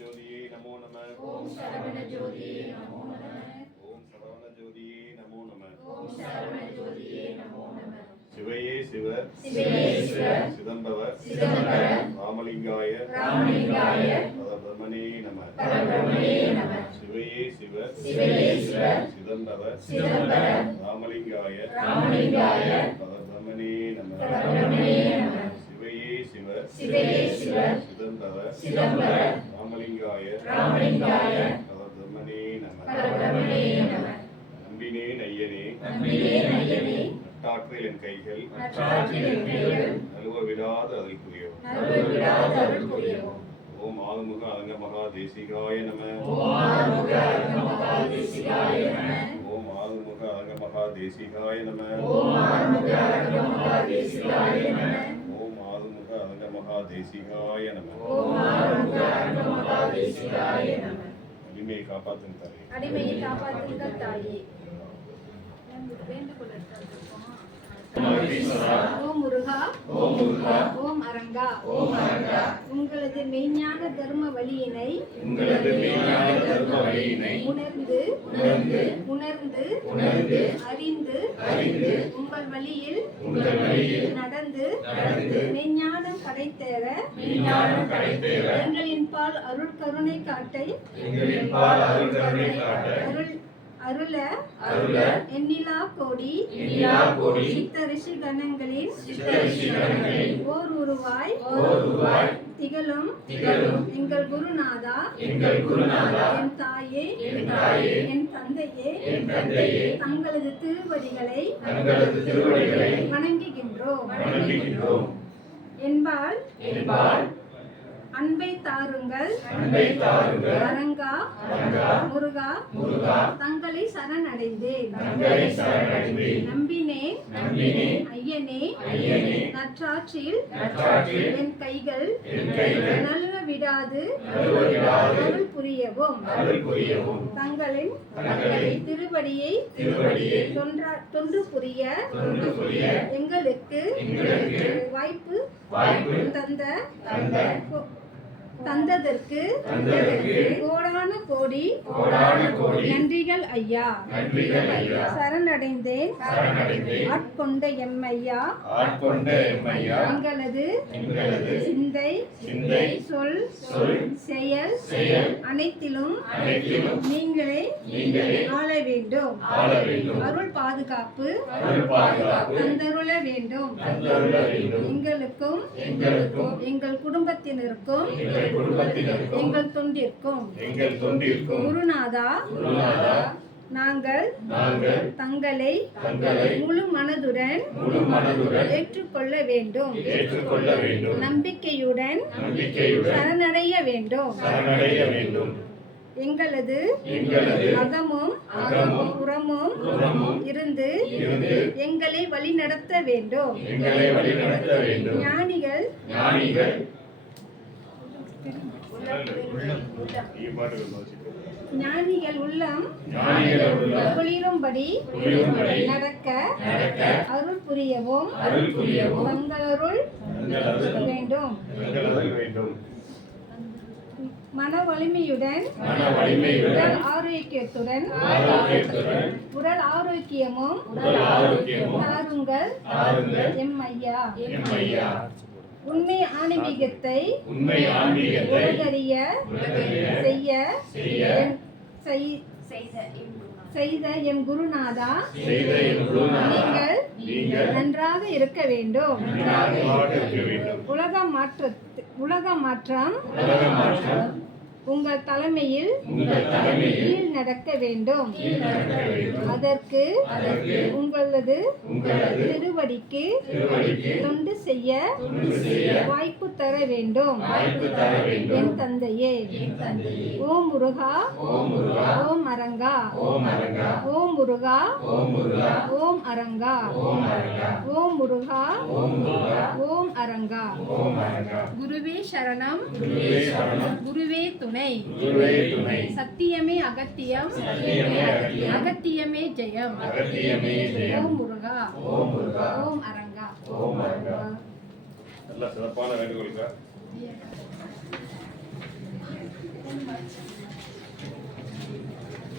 ஜோதியே நமோ நம. ஓம் சரவண ஜோதியே நமோ நம. ஓம் சரவண ஜோதியே நமோ நம. ஓம் சரவண ஜோதியே நமோ நம. சிவையே சிவ. சிவையே சிவ. சிதம்பர சிதம்பர ராமலிங்காய. ராமலிங்காய. பரபிரமணே நம. பரபிரமணே நம. சிவையே சிவ. சிவையே சிவ. சிதம்பர சிதம்பர ராமலிங்காய. ராமலிங்காய. பரபிரமணே நம. பரபிரமணே நம. சிவ சிதம்பர சிதம்பர ராமலிங்காய ராமலிங்காய நம. நம. நம்பினே நட்டாற்றில் என் கைகள் நற்றாற்றில் என் கைகள். நழுவ விடாத அருள்புரியோ நல்வ விடாத அருள் புரியவும் ஓம் ஆறுமுக அரங்க மகா தேசிகாய நம. ஓம் ஆறுமுக அரங்க மகா தேசிகாய நம. ஓம் ஆறுமுக அரங்க மகா தேசிகாய நம. ஓம் ஆறுமுக அரங்க மகா தேசிகாய நம. தேசிகாய நம அடிமையை காப்பாற்றும் தாயே. அடிமையை காப்பாற்றுங்கள் தாயே. ஓம் முருகா ஓம் முருகா ஓம் அரங்கா ஓம் அரங்கா உங்களது மெய்ஞான தர்ம வழியினை உங்களது மெய்ஞான தர்ம வழியினை உணர்ந்து உணர்ந்து உணர்ந்து உணர்ந்து அறிந்து அறிந்து உங்கள் வழியில் உங்கள் வழியில் நடந்து நடந்து மெய்ஞானம் படைத்தேற மெய்ஞானம் கிடைத்தேற எங்களின் பால் அருள் கருணை காட்டை. எங்களின் பால் அருள் கருணை காட்ட. அருள் அருள. அருள. எண்ணிலா கோடி. எண்ணிலா கோடி. சித்த ரிஷி கணங்களின் சித்த ரிஷி கணங்களின் ஓர் உருவாய். ஓர் உருவாய். திகழும். திகழும். எங்கள் குருநாதா. எங்கள் குருநாதா. என் தாயே. என் தாயே. என் தந்தையே. என் தந்தையே. தங்களது திருவடிகளை. தங்களது திருவடிகளை. வணங்குகின்றோம் வணங்குகின்றோம். என்பால் என்பால் அன்பை தாருங்கள். அன்பை தாருங்கள். அரங்கா அரங்கா. முருகா. முருகா. தங்களை சரணடைந்தேன். தங்களை சரணடைந்தேன். நம்பினேன். நம்பினேன். ஐயனே. ஐயனே. நற்றாற்றில் நற்றாற்றில் என் கைகள் என் கைகள் விடாது. அருள் புரியவும். தங்களின் திருவடியை தொன்றா புரிய எங்களுக்கு வாய்ப்பு தந்த தந்த தந்ததற்கு கோடி கோடான கோடி நன்றிகள் ஐயா. சரணடைந்தேன். ஆட்கொண்ட எம்மையா. எங்களது சிந்தை. சொல். செயல். அனைத்திலும் நீங்களே ஆள வேண்டும். அருள் பாதுகாப்பு. தந்தருள வேண்டும். எங்களுக்கும் எங்களுக்கும். எங்கள் குடும்பத்தினருக்கும் எங்கள் குடும்பத்தினருக்கும். எங்கள் தொண்டிற்கும். தொண்டிற்கும் குருநாதா நாங்கள் நாங்கள் தங்களை தங்களை முழு மனதுடன் முழு மனதுடன் ஏற்றுக்கொள்ள வேண்டும். ஏற்றுக்கொள்ள வேண்டும். நம்பிக்கையுடன் நம்பிக்கையுடன் சரணடைய வேண்டும். சரணடைய வேண்டும். எங்களது அகமும் புறமும் இருந்து எங்களை வழிநடத்த வேண்டும். ஞானிகள் ஞானிகள் உள்ளம். குளிரும்படி நடக்க அருள் புரியவும். தங்களருள் வேண்டும். மன வலிமையுடன் உடல் ஆரோக்கியத்துடன் உடல் ஆரோக்கியமும் தாருங்கள். எம் ஐயா உண்மை ஆன்மீகத்தை உண்மை ஆன்மீகத்தை உலகறிய செய்ய செய்ய என் செய்- செய்த எம் குருநாதா. செய்த என் குருநாதா. நீங்கள் நீங்கள் நன்றாக இருக்க வேண்டும். நன்றாக இருக்க வேண்டும். உலக மாற்ற உலக மாற்றம் உலக மாற்றம் உங்கள் தலைமையில் கீழ் நடக்க வேண்டும். அதற்கு உங்களது திருவடிக்கு தொண்டு செய்ய வாய்ப்பு தர வேண்டும். என் தந்தையே. ஓம் முருகா. ஓம் அரங்கா ஓம் முருகா. ஓம் அரங்கா ஓம் முருகா. ஓம் அரங்கா குருவே சரணம். குருவே துணை துணை. சத்தியமே அகத்தியம். சத்தியமே அகத்தியம். அகத்தியமே ஜெயம். அகத்தியமே ஜெயம். ஓம் முருகா. ஓம் முருகா. ஓம் அரங்கா. ஓம் அரங்கா. நல்ல சிறப்பான வேண்டுகோளுக்கா